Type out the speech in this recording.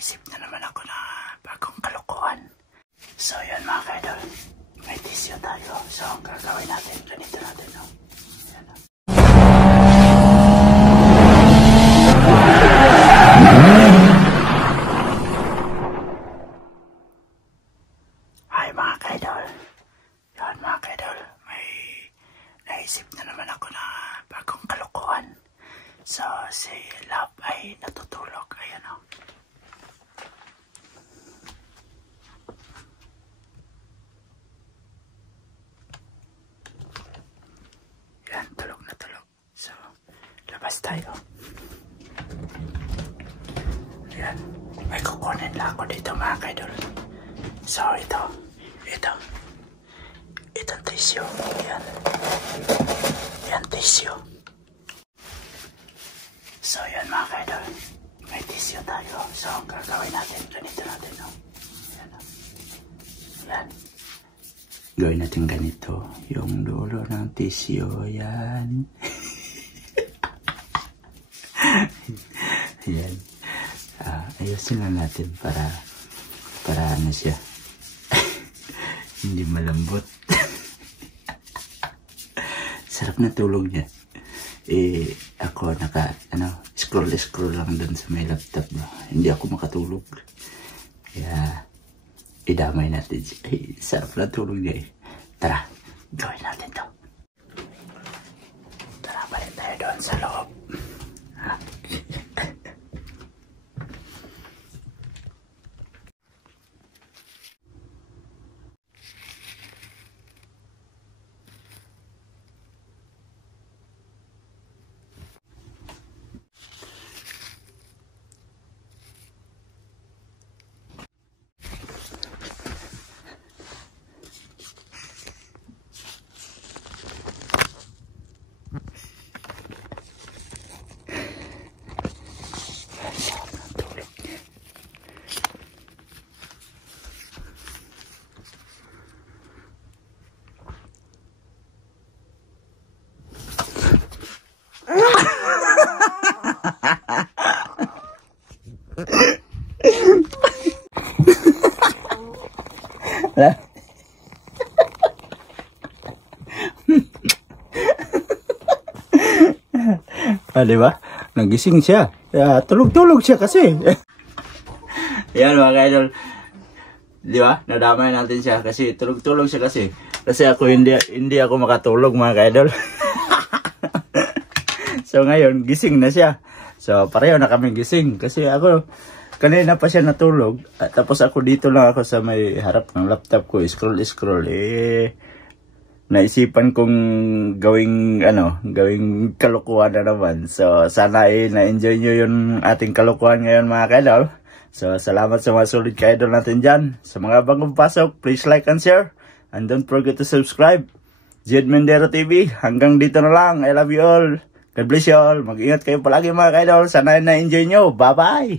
Naisip na naman ako na bagong kalokohan. So yan mga kaidol, may tissue tayo. So ang gagawin natin, ganito natin, no? Yan, no? Hi mga kaidol. Yan mga kaidol, may naisip na naman ako na bagong kalokohan. So si Love ay natutulog. Ayan, no? Yan, tulog na tulog. So, labas tayo. Yan, may kukunin lang ako dito mga kaidol. So, itong tissue. Yan. Yan, tissue. So, yan mga kaidol. May tissue tayo. So, ang gagawin natin, ganito natin, no? Yan, no? Yan. Gawin natin ganito, yung dulo ng tissue, yan. Yan. Ayusin lang natin para ano siya. Hindi malambot. Sarap na tulog niya. Ako scroll lang dun sa may laptop. No? Hindi ako makatulog. Kaya, idamay natin siya. Sarap na tulog niya eh. Tara, gawin natin to. Tara, balik tayo doon sa loob. Diba? Nagising siya. Tulog-tulog siya kasi. Yan mga kaidol. Diba? Nadamay natin siya kasi tulog-tulog siya kasi. Kasi ako hindi ako makatulog mga kaidol. So ngayon, gising na siya. So pareho na kami gising. Kasi ako, kanina pa siya natulog. Tapos ako dito lang ako sa may harap ng laptop ko. Scroll. Naisipan kong gawing kalokohan na naman. So, sana na-enjoy nyo yung ating kalokohan ngayon mga kaidol. So, salamat sa mga solid kaidol natin dyan. Sa mga bagong pasok, please like and share. And don't forget to subscribe. Jed Mendero TV. Hanggang dito na lang. I love you all. God bless you all. Mag-ingat kayo palagi mga kaidol. Sana na-enjoy nyo. Bye-bye.